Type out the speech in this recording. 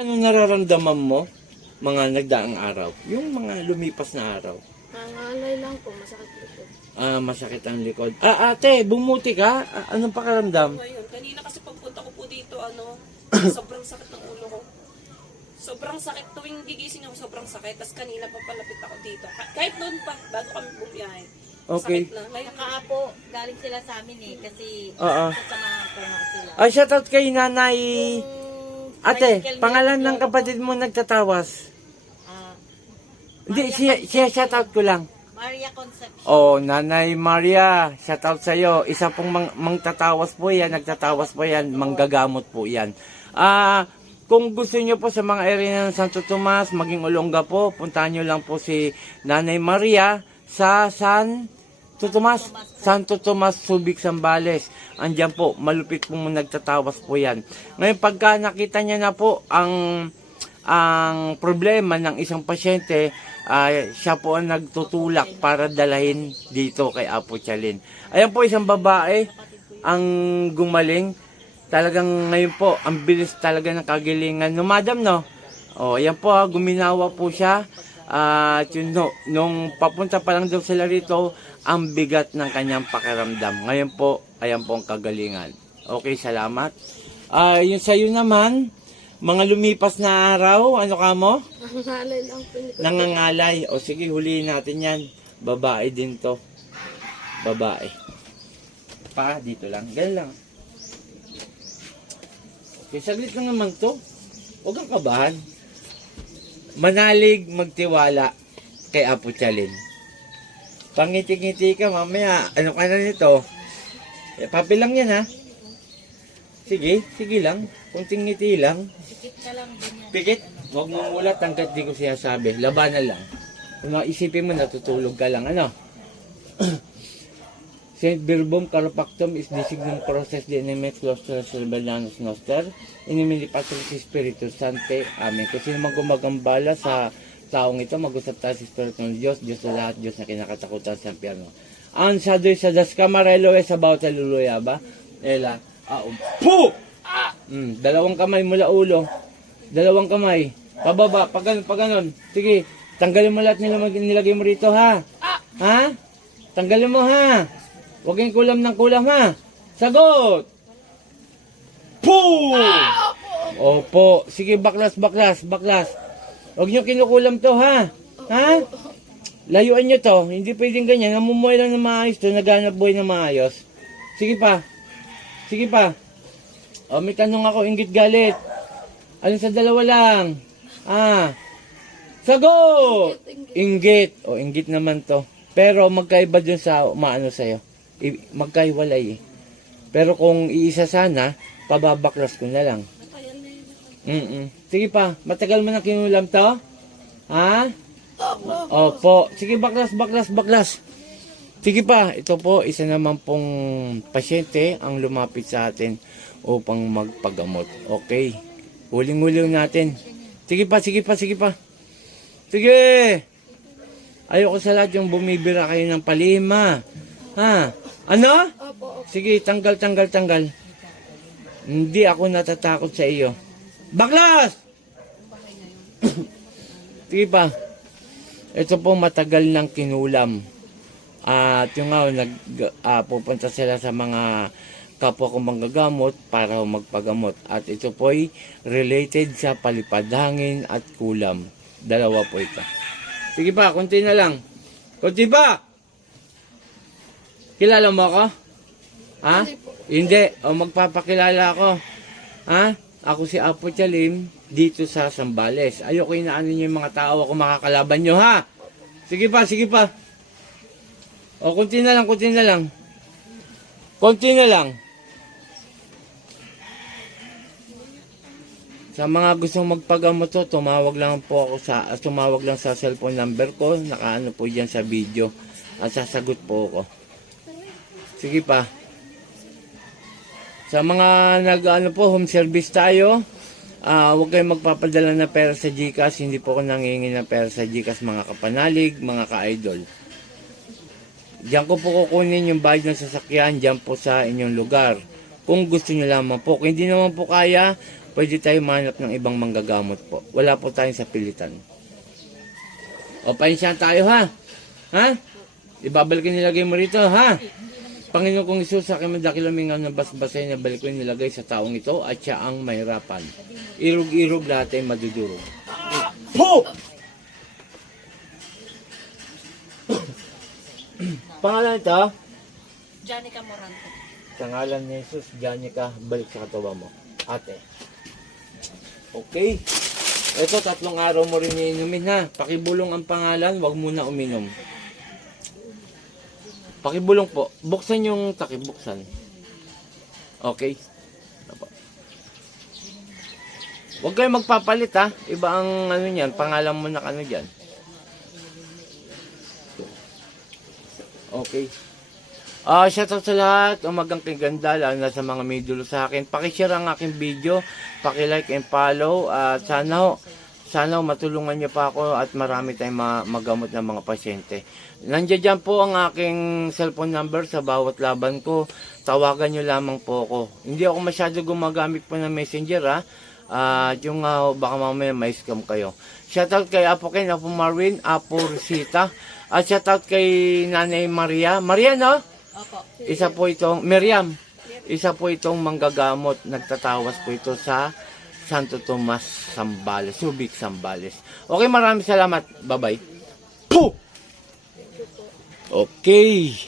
Ano nararamdaman mo mga nagdaang araw? Yung mga lumipas na araw? Nangalay lang po, masakit likod. Masakit ang likod. Ate, bumuti ka? Anong pakaramdam? Ngayon, kanina kasi pagpunta ko po dito, sobrang sakit ng ulo ko. Sobrang sakit. Tuwing gigising ako, sobrang sakit. Tapos kanina papalapit ako dito. Kahit noon pa, bago kami bumiyahe. Okay. Sakit na. Ngayon, Nakapo, galing sila sa amin kasi Oo. kasamahan ko nga sila. Shoutout kay Nanay. Ate, Michael pangalan ng Lolo kapatid mo nagtatawas. Ah, Hindi, siya shoutout ko lang. Maria Concepcion. Oh, Nanay Maria, shoutout sa'yo. Isa pong mangtatawas po yan, nagtatawas po yan, manggagamot po yan. Kung gusto nyo po sa mga area ng Santo Tomas, maging Olonga po, puntahan nyo lang po si Nanay Maria sa Santo Tomas, Subic, Zambales. Andyan po, malupit po nagtatawas po yan. Ngayon, pagka nakita niya na po ang problema ng isang pasyente, siya po ang nagtutulak para dalahin dito kay Apo Chalin. Ayan po, isang babae ang gumaling. Talagang ngayon po, ang bilis talaga ng kagilingan. No, madam, no? O, ayan po, guminawa po siya. Nung papunta pa lang daw sila rito, ang bigat ng kanyang pakiramdam. Ngayon po, ayan po ang kagalingan. Okay, salamat. Yung sa'yo naman, mga lumipas na araw, ano ka mo? Nangalay lang po likod. Nangangalay. O sige, huliin natin yan. Babae din to. Babae. Dito lang. Ganun lang. Okay, saglit lang naman to. Huwag kang kabahan. Manalig, magtiwala kay Apo Chalin. Pangiti-ngiti ka, mamaya, ano ka na nito? Papel lang yan, ha? Sige lang. Kunting ngiti lang. Pikit ka lang din yan. Pikit, huwag mo mulat hanggat di ko sinasabi. Labanan lang. Kung isipin mo, natutulog ka lang, ano? Saint Verbum Caropactum is the signum process de enemet cluster cerebellanus noster inimili Patris Spiritus Sancte. Amen. Kung sino man gumagambala sa taong ito, mag-usap tayo sa Espiritu ng Diyos, Diyos na lahat, Diyos na kinakatakutan sa impyerno. Ang sadoy sa das camarelo es about hallelujah ba? Ela, po! Dalawang kamay mula ulo. Dalawang kamay. Pababa, pag ganon. Sige, tanggalin mo lahat nilagay mo rito, ha? Ha? Tanggalin mo, ha? Huwag kang kulam ng kulam, ha? Sagot! Po! Opo. Sige, baklas. Huwag nyo kinukulam to, ha? Ha? Layuan nyo to. Hindi pwedeng ganyan. Namumuhay lang ng maayos to. Naghanap buhay ng maayos. Sige pa. O, may tanong ako. Inggit galit. Alin sa dalawa lang? Sagot! Inggit. O, inggit naman to. Pero magkaiba dun sa maano sa'yo. Magkaiwalay eh. Pero kung iisa sana, pababaklas ko na lang. Sige pa, matagal mo na kinulam to? Ha? Opo. Sige, baklas. Sige pa, ito po, isa naman pong pasyente ang lumapit sa atin upang magpagamot. Okay. Huling-huling natin. Sige pa. Sige! Ayoko sa lahat yung bumibira kayo ng palima. Ha? Ano? Opo. Sige, tanggal. Hindi ako natatakot sa iyo. Baklas! Sige pa. Ito po matagal ng kinulam. At yung pupunta sila sa mga kapwa kong manggagamot para magpagamot. At ito po ay related sa palipad hangin at kulam. Dalawa po ito. Sige pa, konti na lang. Konti pa! Kilala mo ako? Ha? Hindi. O magpapakilala ako. Ha? Ako si Apo Chalin dito sa Zambales. Ayoko inaano niyo yung mga tao ako makakalaban nyo, ha? Sige pa. O, konti na lang. Sa mga gustong magpagamot to, tumawag lang sa cellphone number ko. Nakaano po diyan sa video. At sasagot po ako. Sige pa. Sa mga home service tayo, huwag kayong magpapadala na pera sa GCash. Hindi po ako nangingi ng pera sa GCash, mga kapanalig, mga ka-idol. Diyan ko po kukunin yung bayad ng sasakyan, diyan po sa inyong lugar. Kung gusto nyo lamang po. Kung hindi naman po kaya, pwede tayo manap ng ibang manggagamot po. Wala po tayong sa pilitan. O, pahinsyan tayo ha. Ha? Ibabalik yung nilagay mo rito ha. Panginoon kong Isus, sa aking madakilamingaw ng basbasay na balik ko yung nilagay sa taong ito at siya ang mahirapan. Irog-irog lahat ay madudurog. Ho! Pangalan ito? Janica Morante. Sa ngalan ni Jesus, Janica, balik sa katawa mo. Ate. Okay. Ito, 3 araw mo rin iinumin ha. Pakibulong ang pangalan, wag muna uminom. Pakibulong po. Buksan yung takip, buksan. Okay. Apo. Huwag kayo magpapalit ha. Iba ang ano niyan, pangalan mo na ano dyan. Okay. Shoutout sa lahat, umagang kaganda, lalo na sa mga may dulo sa akin. Pakishare ang aking video, pakilike and follow, at sana matulungan niyo pa ako at marami tayong magamot ng mga pasyente. Nandiyan dyan po ang aking cellphone number sa bawat laban ko. Tawagan niyo lamang po ako. Hindi ako masyado gumagamit po ng messenger ha. Yung baka mamaya may scam kayo. Shoutout kay Apo Ken, Apo Marwin, Apo Rosita. At shoutout kay Nanay Maria. Maria no? Opo. Isa po itong, Miriam, isa po itong manggagamot. Nagtatawas po ito sa Santo Tomas, Zambales, Subic, Zambales. Okay, maraming salamat. Bye-bye. Puh! Okay.